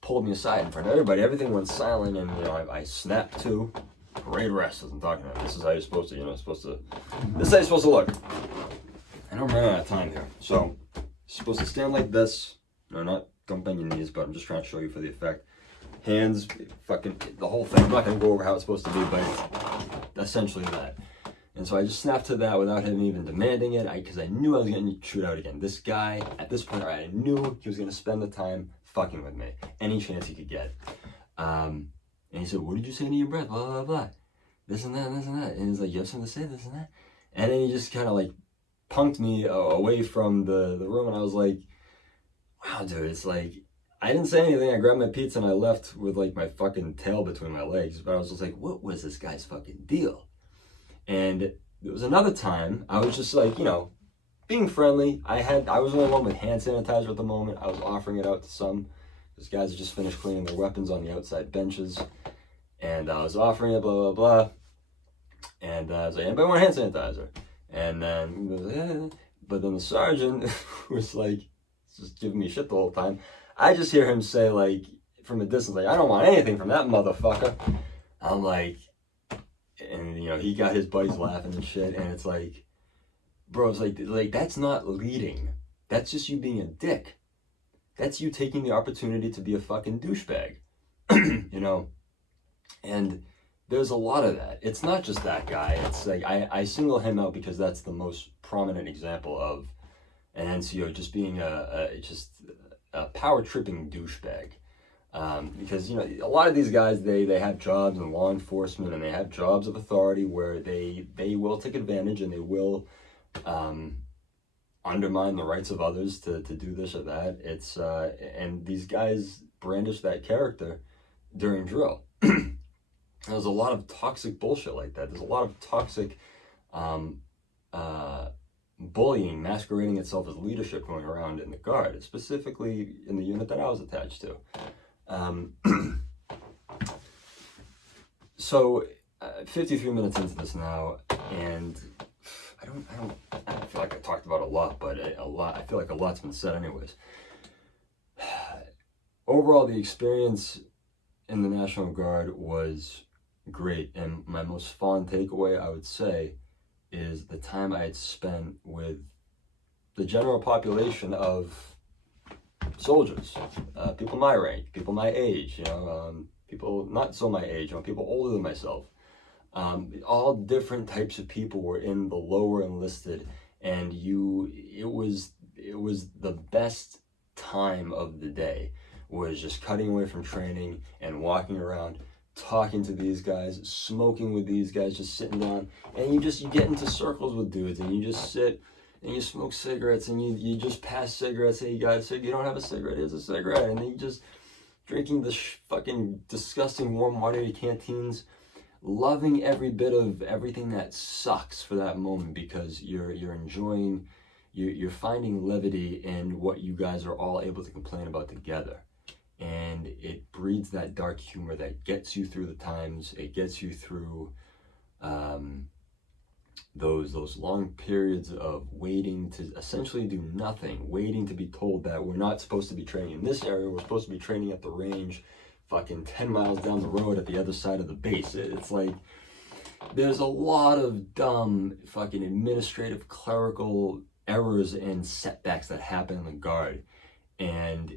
pulled me aside in front of everybody. Everything went silent, and I snapped to. Parade rest, as I'm talking about. This is how you're supposed to, this is how you're supposed to look. I know I'm running out of time here. So, you're supposed to stand like this. No, don't bend your knees, but I'm just trying to show you for the effect. Hands, fucking, the whole thing. I'm not going to go over how it's supposed to be, but it's essentially that. And so I just snapped to that without him even demanding it, because I knew I was going to shoot out again. This guy, at this point, I knew he was going to spend the time fucking with me. Any chance he could get. And he said, what did you say to your breath? Blah, blah, blah. This and that, and this and that. And he's like, you have something to say, this and that? And then he just kind of like punked me away from the room. And I was like, wow, dude, it's like, I didn't say anything. I grabbed my pizza and I left with like my fucking tail between my legs. But I was just like, what was this guy's fucking deal? And there was another time, I was just like, being friendly. I was the only one with hand sanitizer at the moment. I was offering it out to some. These guys had just finished cleaning their weapons on the outside benches. And I was offering it, blah, blah, blah. And I was like, anybody want hand sanitizer? And then he was like, eh. But then the sergeant was like, just giving me shit the whole time. I just hear him say, like, from a distance, like, I don't want anything from that motherfucker. I'm like, and he got his buddies laughing and shit. And it's like, bro, it's like that's not leading. That's just you being a dick. That's you taking the opportunity to be a fucking douchebag, And there's a lot of that. It's not just that guy. It's like, I single him out because that's the most prominent example of an NCO just being a power tripping douchebag. Because, a lot of these guys, they have jobs in law enforcement and they have jobs of authority where they will take advantage and they will, undermine the rights of others to do this or that. It's and these guys brandish that character during drill. There's a lot of toxic bullshit like that. There's a lot of toxic bullying masquerading itself as leadership going around in the Guard, specifically in the unit that I was attached to. So 53 minutes into this now, and I don't feel like I talked about a lot, but I feel like a lot's been said anyways. Overall, the experience in the National Guard was great, and my most fond takeaway, I would say, is the time I had spent with the general population of soldiers, people my rank, people my age, people not so my age, people older than myself. All different types of people were in the lower enlisted, and it was the best time of the day, was just cutting away from training and walking around, talking to these guys, smoking with these guys, just sitting down, and you get into circles with dudes, and you just sit and you smoke cigarettes, and you just pass cigarettes. Hey, you guys, you don't have a cigarette? Here's a cigarette. And then you just drinking the fucking disgusting warm water canteens, loving every bit of everything that sucks for that moment, because you're enjoying, you're finding levity in what you guys are all able to complain about together. And it breeds that dark humor that gets you through the times. It gets you through those long periods of waiting to essentially do nothing, waiting to be told that we're not supposed to be training in this area, we're supposed to be training at the range fucking 10 miles down the road at the other side of the base. It's like, there's a lot of dumb fucking administrative clerical errors and setbacks that happen in the Guard. And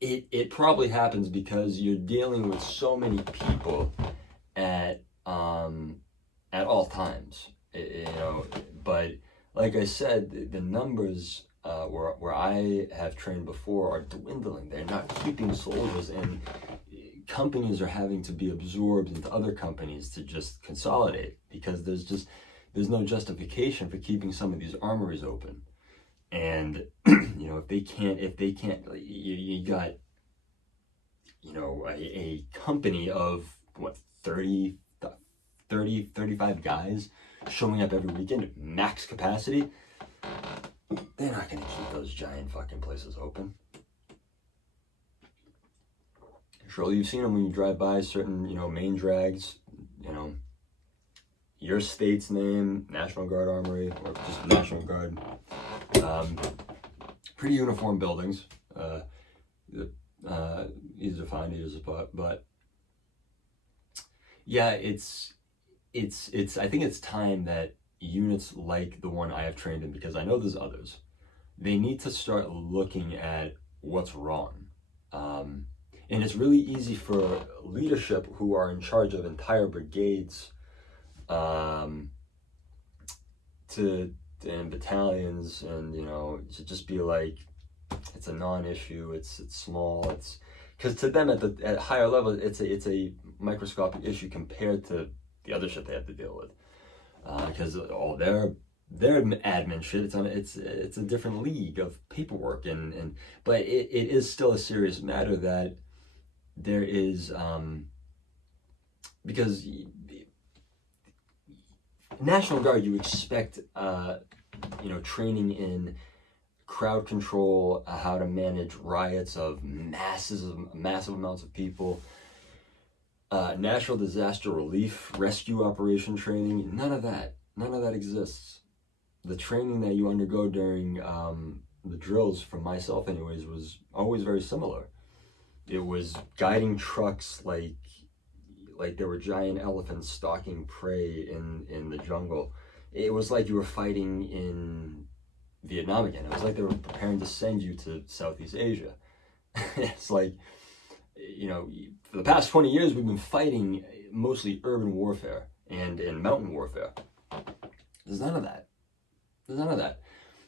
it probably happens because you're dealing with so many people at all times, but like I said, the numbers where I have trained before are dwindling. They're not keeping soldiers, and companies are having to be absorbed into other companies to just consolidate, because there's no justification for keeping some of these armories open. And if they can't, you got a company of what, 30, 35 guys showing up every weekend at max capacity. They're not going to keep those giant fucking places open. Surely you've seen them when you drive by certain, main drags, you know, your state's name, National Guard Armory, or just National Guard. Pretty uniform buildings. Easy to find, easy to spot, but yeah, I think it's time that units like the one I have trained in, because I know there's others, they need to start looking at what's wrong. And it's really easy for leadership who are in charge of entire brigades and battalions, and to just be like, it's a non-issue, it's small, it's because to them at higher level it's a microscopic issue compared to the other shit they have to deal with, because all their admin shit, it's a different league of paperwork, but it is still a serious matter that there is, because National Guard, you expect training in crowd control, how to manage riots of massive amounts of people, natural disaster relief, rescue operation training. None of that exists. The training that you undergo during the drills, from myself anyways, was always very similar. It was guiding trucks like there were giant elephants stalking prey in the jungle. It was like you were fighting in Vietnam again. It was like they were preparing to send you to Southeast Asia. It's like, for the past 20 years, we've been fighting mostly urban warfare and mountain warfare. There's none of that.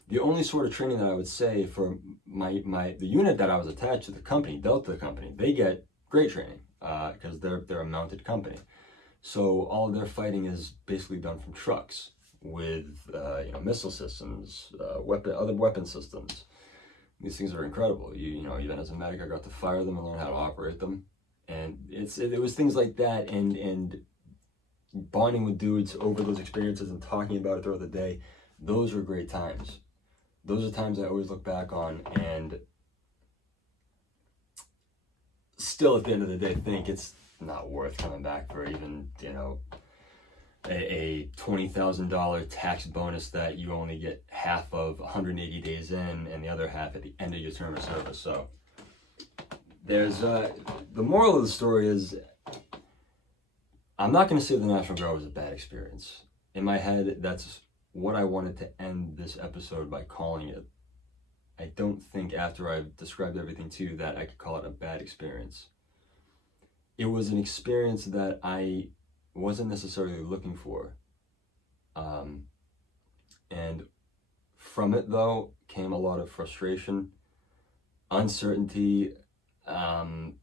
The only sort of training that I would say for the unit that I was attached to, the company, Delta company, they get great training because they're a mounted company. So all of their fighting is basically done from trucks with missile systems, other weapon systems. These things are incredible. Even as a medic, I got to fire them and learn how to operate them, and it was things like that, and bonding with dudes over those experiences and talking about it throughout the day. Those are great times. Those are times I always look back on, and still at the end of the day think it's not worth coming back for even a $20,000 tax bonus that you only get half of 180 days in, and the other half at the end of your term of service. So there's the moral of the story is, I'm not going to say the National Guard was a bad experience. In my head, that's what I wanted to end this episode by calling it. I don't think, after I've described everything to you, that I could call it a bad experience. It was an experience that I wasn't necessarily looking for. And from it, though, came a lot of frustration, uncertainty, but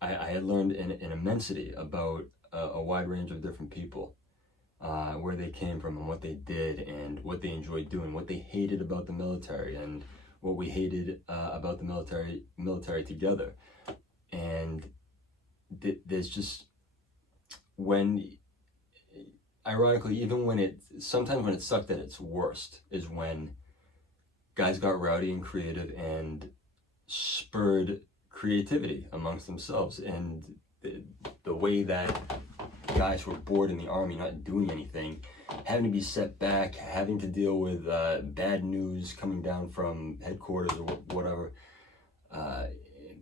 I had learned an immensity about a wide range of different people, where they came from and what they did and what they enjoyed doing, what they hated about the military and what we hated about the military together. And there's just, ironically, even sometimes when it sucked at its worst, is when guys got rowdy and creative and spurred creativity amongst themselves. And the way that guys who were bored in the army, not doing anything, having to be set back, having to deal with bad news coming down from headquarters or whatever,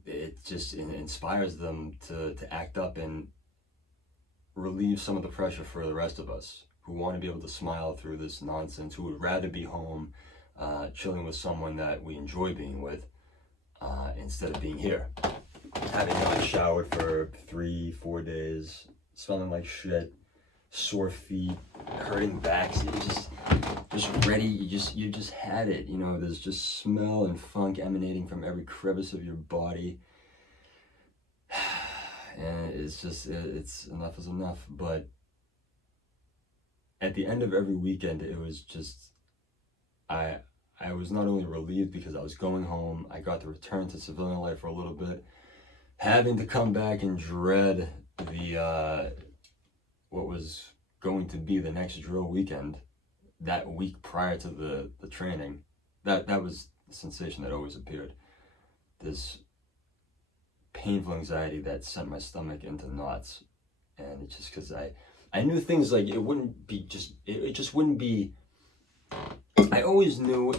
it just inspires them to act up and relieve some of the pressure for the rest of us who want to be able to smile through this nonsense, who would rather be home chilling with someone that we enjoy being with, instead of being here, having not showered for 3-4 days, smelling like shit, sore feet, hurting backs. You just ready. You just had it. There's just smell and funk emanating from every crevice of your body, and it's enough is enough. But at the end of every weekend, it was just, I was not only relieved because I was going home, I got to return to civilian life for a little bit, having to come back and dread what was going to be the next drill weekend, that week prior to the training. That was the sensation that always appeared, this painful anxiety that sent my stomach into knots. And it's just because I knew things like it wouldn't be just, it just wouldn't be, I always knew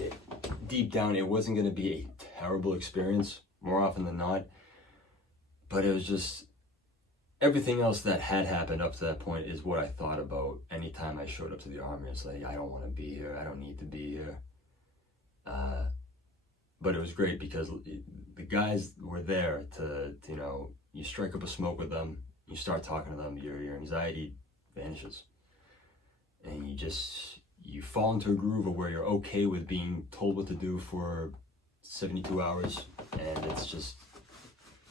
deep down it wasn't going to be a terrible experience more often than not, but it was just, everything else that had happened up to that point is what I thought about anytime I showed up to the Army. It's like, I don't want to be here, I don't need to be here. But it was great because the guys were there to you know, you strike up a smoke with them, you start talking to them, your anxiety vanishes. And you fall into a groove of where you're okay with being told what to do for 72 hours. And it's just,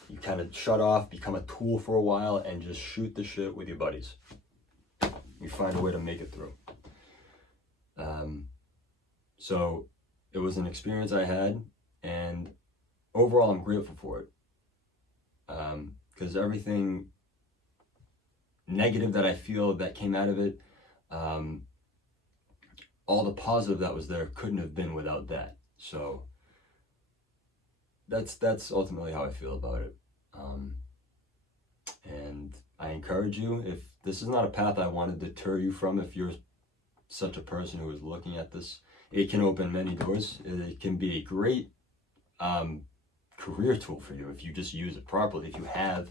you kind of shut off, become a tool for a while, and just shoot the shit with your buddies. You find a way to make it through. So it was an experience I had, and overall I'm grateful for it. Because everything negative that I feel that came out of it, all the positive that was there couldn't have been without that. So that's ultimately how I feel about it. And I encourage you, if this is not a path I want to deter you from, if you're such a person who is looking at this, it can open many doors. It can be a great career tool for you if you just use it properly. If you have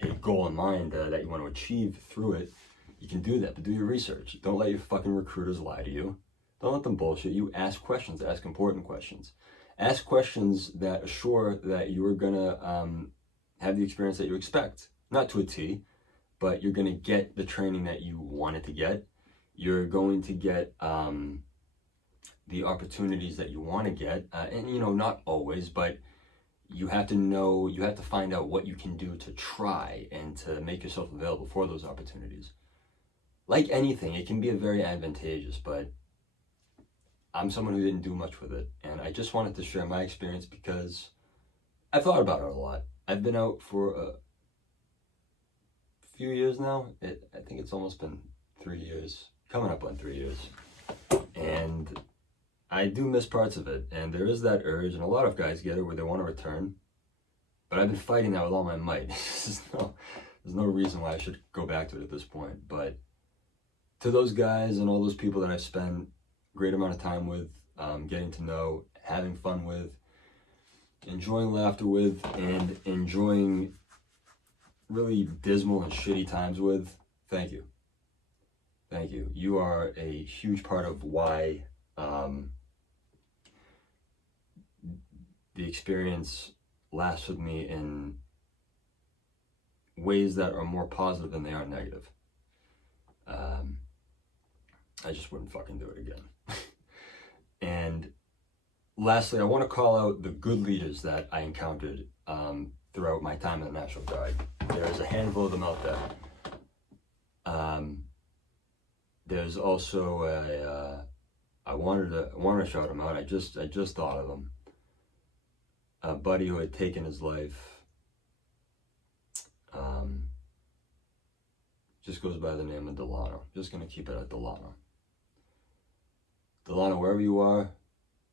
a goal in mind that you want to achieve through it, you can do that, but do your research. Don't let your fucking recruiters lie to you. Don't let them bullshit you. Ask questions, ask important questions. Ask questions that assure that you're gonna have the experience that you expect. Not to a T, but you're gonna get the training that you wanted to get. You're going to get the opportunities that you want to get, and you know, not always, but you have to know, you have to find out what you can do to try and to make yourself available for those opportunities. Like anything, it can be very advantageous, but I'm someone who didn't do much with it, and I just wanted to share my experience because I've thought about it a lot. I've been out for a few years now. I think it's almost been 3 years, coming up on 3 years, and I do miss parts of it, and there is that urge, and a lot of guys get it where they want to return, but I've been fighting that with all my might. There's no reason why I should go back to it at this point. But to those guys and all those people that I've spent a great amount of time with, getting to know, having fun with, enjoying laughter with, and enjoying really dismal and shitty times with, thank you. Thank you. You are a huge part of why the experience lasts with me in ways that are more positive than they are negative. I just wouldn't fucking do it again. And lastly, I want to call out the good leaders that I encountered throughout my time in the National Guard. There's a handful of them out there. There's also I wanted to shout them out. I just thought of them. A buddy who had taken his life, just goes by the name of Delano. Just gonna keep it at Delano. Delano, wherever you are,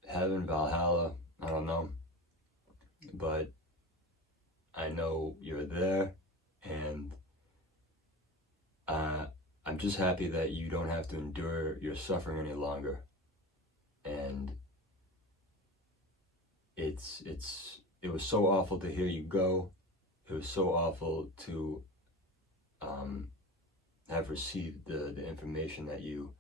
heaven, Valhalla, I don't know, but I know you're there, and I'm just happy that you don't have to endure your suffering any longer. And it was so awful to hear you go. It was so awful to have received the information that you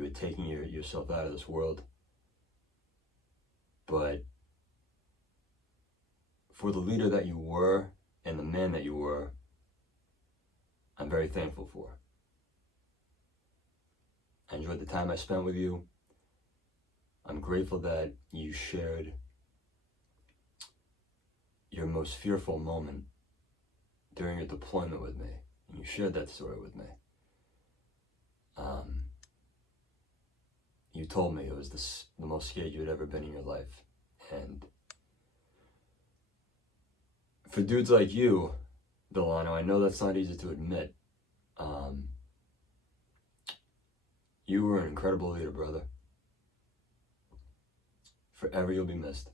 had taken yourself out of this world. But for the leader that you were and the man that you were, I'm very thankful for. I enjoyed the time I spent with you. I'm grateful that you shared your most fearful moment during your deployment with me. And you shared that story with me. You told me it was the most scared you had ever been in your life. And for dudes like you, Delano, I know that's not easy to admit. You were an incredible leader, brother. Forever you'll be missed.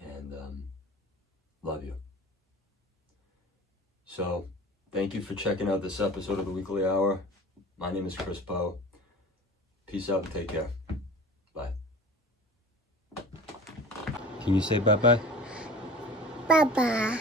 And love you. So, thank you for checking out this episode of the Weekly Hour. My name is Chris Poe. Peace out and take care. Bye. Can you say bye-bye? Bye-bye.